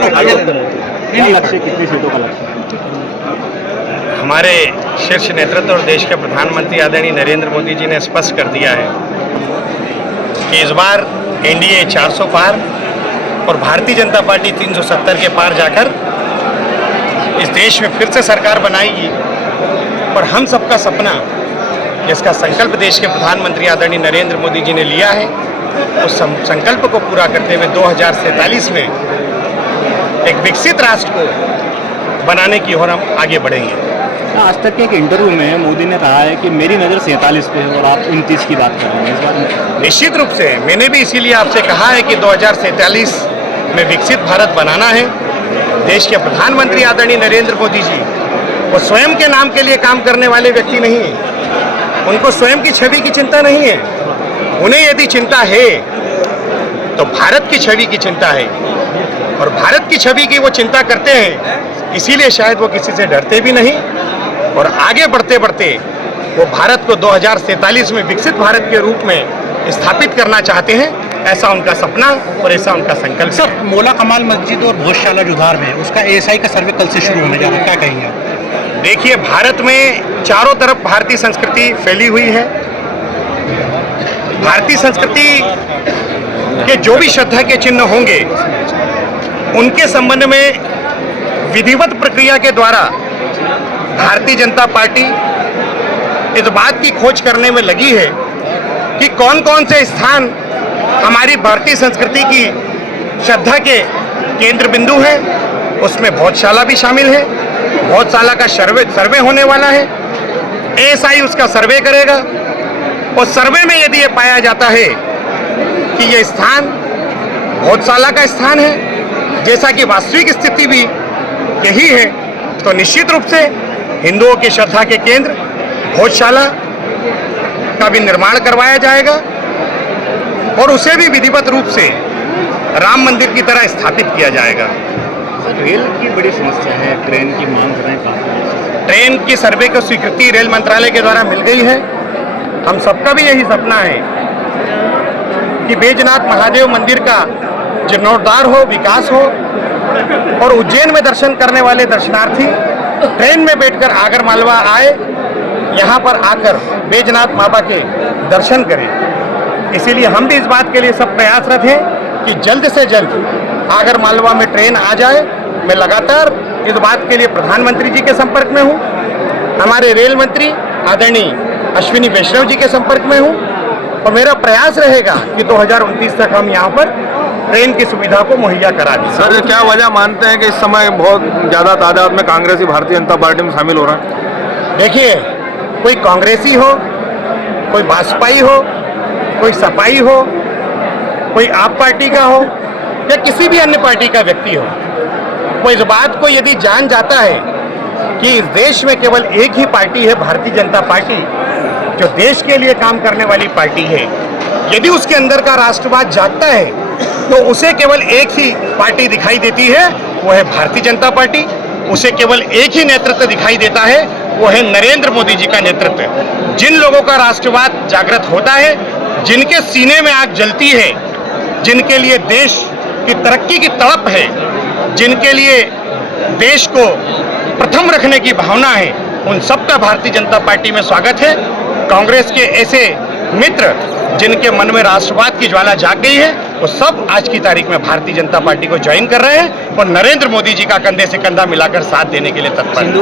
लक्ष्य कितनी सीटों का लक्ष्य? हमारे शीर्ष नेतृत्व और देश के प्रधानमंत्री आदरणीय नरेंद्र मोदी जी ने स्पष्ट कर दिया है कि इस बार एनडीए 400 पार और भारतीय जनता पार्टी 370 के पार जाकर इस देश में फिर से सरकार बनाएगी। और हम सबका सपना, जिसका संकल्प देश के प्रधानमंत्री आदरणीय नरेंद्र मोदी जी ने लिया है, उस संकल्प को पूरा करते हुए 2047 में एक विकसित राष्ट्र को बनाने की ओर हम आगे बढ़ेंगे। आज तक के एक इंटरव्यू में मोदी ने कहा है कि मेरी नज़र 47 पे है और आप 29 की बात कर रहे हैं। इस बार में निश्चित रूप से मैंने भी इसीलिए आपसे कहा है कि 2047 में विकसित भारत बनाना है। देश के प्रधानमंत्री आदरणीय नरेंद्र मोदी जी वो स्वयं के नाम के लिए काम करने वाले व्यक्ति नहीं है। उनको स्वयं की छवि की चिंता नहीं है। उन्हें यदि चिंता है तो भारत की छवि की चिंता है, और भारत की छवि की वो चिंता करते हैं। इसीलिए शायद वो किसी से डरते भी नहीं, और आगे बढ़ते बढ़ते वो भारत को 2047 में विकसित भारत के रूप में स्थापित करना चाहते हैं। ऐसा उनका सपना और ऐसा उनका संकल्प। सर, मौला कमाल मस्जिद और भोजशाला जुधार में उसका एएसआई का सर्वे कल से शुरू होने जा रहा है, क्या कहेंगे? देखिए, भारत में चारों तरफ भारतीय संस्कृति फैली हुई है। भारतीय संस्कृति के जो भी श्रद्धा के चिन्ह होंगे, उनके संबंध में विधिवत प्रक्रिया के द्वारा भारतीय जनता पार्टी इस बात की खोज करने में लगी है कि कौन कौन से स्थान हमारी भारतीय संस्कृति की श्रद्धा के केंद्र बिंदु हैं। उसमें भोजशाला भी शामिल है। भोजशाला का सर्वे होने वाला है। एएसआई उसका सर्वे करेगा, और सर्वे में यदि ये पाया जाता है कि ये स्थान भोजशाला का स्थान है, जैसा कि वास्तविक स्थिति भी यही है, तो निश्चित रूप से हिंदुओं की श्रद्धा के केंद्र भोजशाला का भी निर्माण करवाया जाएगा, और उसे भी विधिवत रूप से राम मंदिर की तरह स्थापित किया जाएगा। रेल की बड़ी समस्या है, ट्रेन की मांग कर रहे हैं। ट्रेन की सर्वे को स्वीकृति रेल मंत्रालय के द्वारा मिल गई है। हम सबका भी यही सपना है कि बैजनाथ महादेव मंदिर का जीर्णोद्धार हो, विकास हो, और उज्जैन में दर्शन करने वाले दर्शनार्थी ट्रेन में बैठकर आगर मालवा आए, यहाँ पर आकर बैजनाथ बाबा के दर्शन करें। इसीलिए हम भी इस बात के लिए सब प्रयासरत हैं कि जल्द से जल्द आगर मालवा में ट्रेन आ जाए। मैं लगातार इस बात के लिए प्रधानमंत्री जी के संपर्क में हूँ, हमारे रेल मंत्री आदरणीय अश्विनी वैष्णव जी के संपर्क में हूँ, और मेरा प्रयास रहेगा कि 2029 तक हम यहाँ पर ट्रेन की सुविधा को मुहैया करा दें। सर, क्या वजह मानते हैं कि इस समय बहुत ज़्यादा तादाद में कांग्रेसी भारतीय जनता पार्टी में शामिल हो रहा है? देखिए, कोई कांग्रेसी हो, कोई भाजपाई हो, कोई सपाई हो, कोई आप पार्टी का हो, या किसी भी अन्य पार्टी का व्यक्ति हो, वो इस बात को यदि जान जाता है कि इस देश में केवल एक ही पार्टी है, भारतीय जनता पार्टी, जो देश के लिए काम करने वाली पार्टी है, यदि उसके अंदर का राष्ट्रवाद जागता है तो उसे केवल एक ही पार्टी दिखाई देती है, वो है भारतीय जनता पार्टी। उसे केवल एक ही नेतृत्व दिखाई देता है, वो है नरेंद्र मोदी जी का नेतृत्व। जिन लोगों का राष्ट्रवाद जागृत होता है, जिनके सीने में आग जलती है, जिनके लिए देश की तरक्की की तड़प है, जिनके लिए देश को प्रथम रखने की भावना है, उन सबका भारतीय जनता पार्टी में स्वागत है। कांग्रेस के ऐसे मित्र जिनके मन में राष्ट्रवाद की ज्वाला जाग गई है, वो सब आज की तारीख में भारतीय जनता पार्टी को ज्वाइन कर रहे हैं, और नरेंद्र मोदी जी का कंधे से कंधा मिलाकर साथ देने के लिए तत्पर हैं।